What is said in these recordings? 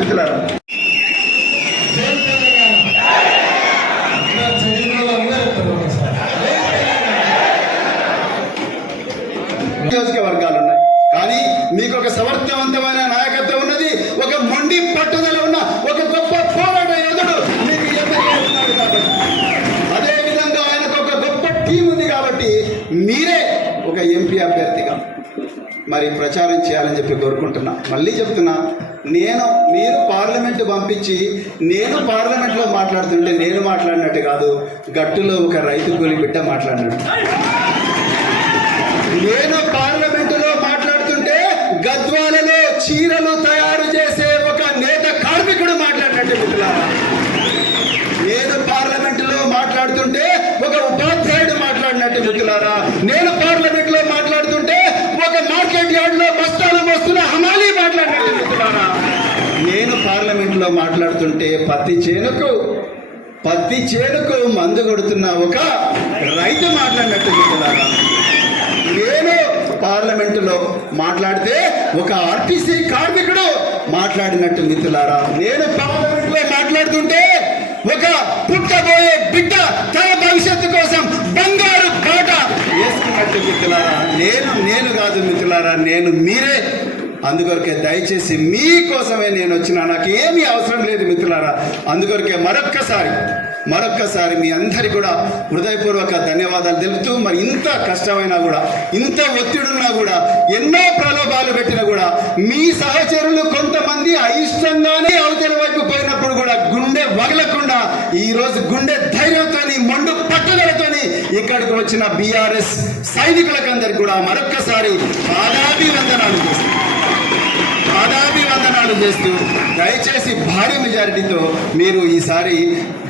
తెలంగాణ నియోజకవర్గాలు ఉన్నాయి కానీ మీకు ఒక సమర్థవంతమైన నాయకత్వం ఉన్నది ఒక మొండి పట్టుదల ఉన్న ఒక గొప్ప పోరాట యోధుడు మీకు అదే విధంగా ఆయనకు ఒక గొప్ప టీం ఉంది కాబట్టి మీరే ఒక ఎంపీ అభ్యర్థిగా మరి ప్రచారం చేయాలని చెప్పి కోరుకుంటున్నా. మళ్ళీ చెప్తున్నా నేను మీరు పార్లమెంటు పంపించి నేను పార్లమెంట్లో మాట్లాడుతుంటే నేను మాట్లాడినట్టు కాదు గట్టులో ఒక రైతు కూలి బిడ్డ మాట్లాడినట్టు నేను పార్లమెంటులో మాట్లాడుతుంటే గద్వాలలో చీరలు తయారు చేసే ఒక నేత కార్మికుడు మాట్లాడినట్టు మిత్రులారా. నేను పార్లమెంటులో మాట్లాడుతుంటే ఒక ఉపాధ్యాయుడు మాట్లాడినట్టు మిత్రులారా. నేను పార్లమెంట్లో మాట్లాడుతుంటే ఒక మార్కెట్ యార్డ్లో బస్తాలు వస్తున్న హమాలి మాట్లాడినట్టు మిత్రులారా నేను పార్లమెంట్లో మాట్లాడుతుంటే పత్తి చేనుకు పత్తి చేనుకు మందు కొడుతున్న ఒక రైతు మాట్లాడినట్టు మిత్రులారా నేను పార్లమెంటులో మాట్లాడితే ఒక ఆర్టీసీ కార్మికుడు మాట్లాడినట్టు మిత్రులారా నేను పార్లమెంట్లో మాట్లాడుతుంటే ఒక పుట్టబోయే బిడ్డ తన భవిష్యత్తు కోసం బంగారు బాట వేసుకున్నట్టు మిత్రులారా నేను నేను కాదు మిత్రులారా నేను మీరే అందుకొరకే దయచేసి మీకోసమే నేను వచ్చిన నాకు ఏమీ అవసరం లేదు మిత్రులారా. అందుకొరకే మరొక్కసారి మరొక్కసారి మీ అందరికి కూడా హృదయపూర్వక ధన్యవాదాలు తెలుపుతూ మరి ఇంత కష్టమైనా కూడా ఇంత ఒత్తిడున్నా కూడా ఎన్నో ప్రలోభాలు పెట్టినా కూడా మీ సహచరులు కొంతమంది అయిష్టంగానే అవతల వైపు పోయినప్పుడు కూడా గుండె వగలకుండా ఈరోజు గుండె ధైర్యంతోని మండు పట్టుదలతోని ఇక్కడికి వచ్చిన బీఆర్ఎస్ సైనికులకందరికి కూడా మరొక్కసారి పాదాభివందనాలు చేస్తున్నారు పాదాభివందనాలు చేస్తూ దయచేసి భారీ మెజారిటీతో మీరు ఈసారి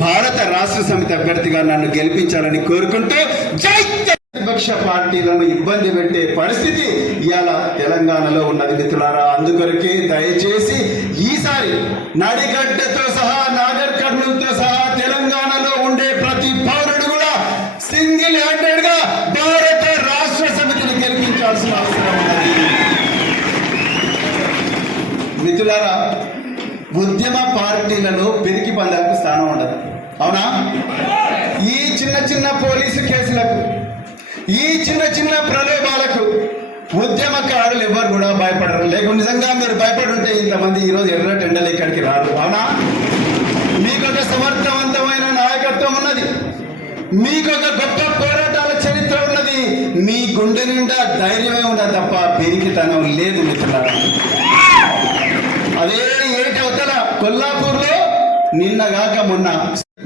భారత రాష్ట్ర సమితి అభ్యర్థిగా నన్ను గెలిపించాలని కోరుకుంటూ జై ప్రతిపక్ష పార్టీలను ఇబ్బంది పెట్టే పరిస్థితి ఇవాళ తెలంగాణలో ఉన్నది మిత్రులారా. అందుకొరకే దయచేసి ఈసారి నడిగడ్డతో సహా నా ఉద్యమ పార్టీలలో పెరిగి పందాలకు స్థానం ఉండదు. అవునా? ఈ చిన్న చిన్న పోలీసు కేసులకు ఈ చిన్న చిన్న ప్రలోభాలకు ఉద్యమకారులు ఎవరు కూడా భయపడరు. లేకుంటే నిజంగా మీరు భయపడుంటే ఉంటే ఇంతమంది ఈరోజు ఎర్ర టెండలు ఇక్కడికి రారు. అవునా? మీకు ఒక సమర్థవంతమైన నాయకత్వం ఉన్నది. మీకు ఒక గొప్ప పోరాటాల చరిత్ర ఉన్నది. మీ గుండె నిండా ధైర్యమే ఉన్నది తప్ప పెరిగితనం లేదు మిత్రులారా. అదే ఏంటి అవతల? కొల్లాపూర్లో నిన్నగాక మొన్న.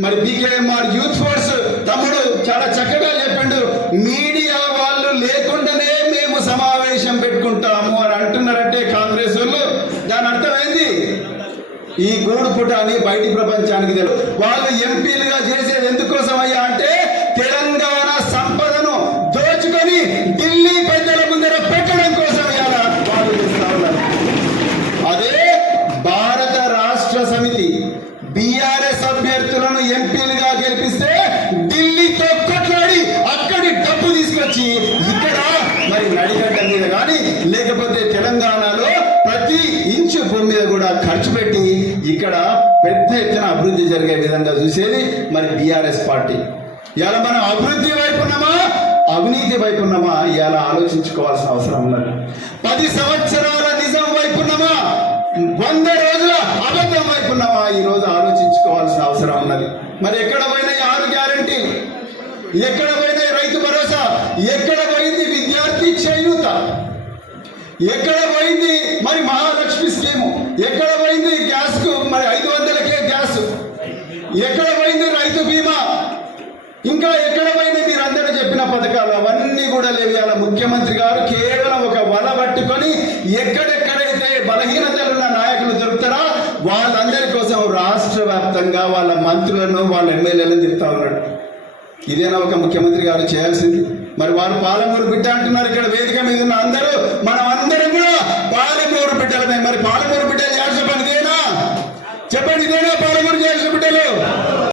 మరి బీకేఎంఆర్ యూత్ ఫోర్స్ తమ్ముడు చాలా చక్కగా చెప్పిండు మీడియా వాళ్ళు లేకుండానే మేము సమావేశం పెట్టుకుంటాము అని అంటున్నారంటే కాంగ్రెస్ వాళ్ళు. దాని అర్థమైంది? ఈ గూడు పుట అని బయటి ప్రపంచానికి తెలుసు వాళ్ళు ఎంపీలుగా చేసేది ఎందుకోసం అయ్యా అంటే తెలంగాణ అభ్యర్థులను ఎంపీలుగా గెలిపిస్తే ఢిల్లీతో కొట్లాడి అక్కడి డబ్బు తీసుకొచ్చి ఇక్కడ మరి నడిగడ్డ మీద కానీ లేకపోతే తెలంగాణలో ప్రతి ఇంచు భూమి మీద కూడా ఖర్చు పెట్టి ఇక్కడ పెద్ద ఎత్తున అభివృద్ధి జరిగే విధంగా చూసేది మరి బీఆర్ఎస్ పార్టీ. ఇలా మనం అభివృద్ధి వైపు ఉన్నామా అవినీతి వైపు ఉన్నామా ఇలా ఆలోచించుకోవాల్సిన అవసరం ఉన్నది. పది సంవత్సరాల నిజం వైపు ఉన్నామా వంద రోజుల అబద్ధం వైపు ఉన్నామా ఈ రోజు మరి ఎక్కడ పోయినాయి ఆరు గ్యారంటీలు ఎక్కడ పోయినాయి రైతు భరోసా? ఎక్కడ పోయింది విద్యార్థి చేయూత? ఎక్కడ పోయింది మరి మహాలక్ష్మి స్కీము? ఎక్కడ పోయింది గ్యాస్కు మరి ఐదు వందలకే గ్యాస్? ఎక్కడ పోయింది రైతు బీమా? ఇంకా ఎక్కడ పోయింది మీరు చెప్పిన పథకాలు? అవన్నీ కూడా లేవు అలా ముఖ్యమంత్రి గారు కేవలం ఒక వల పట్టుకొని ఎక్కడెక్కడైతే బలహీనతలున్న నాయకులు దొరుకుతారా వాళ్ళందరి వ్యాప్తంగా వాళ్ళ మంత్రులను వాళ్ళ ఎమ్మెల్యేలను తిరుగుతా ఉన్నాడు. ఇదేనా ఒక ముఖ్యమంత్రి గారు చేయాల్సింది? మరి వారు పాలమూరు బిడ్డ అంటున్నారు ఇక్కడ వేదిక మీద ఉన్న అందరూ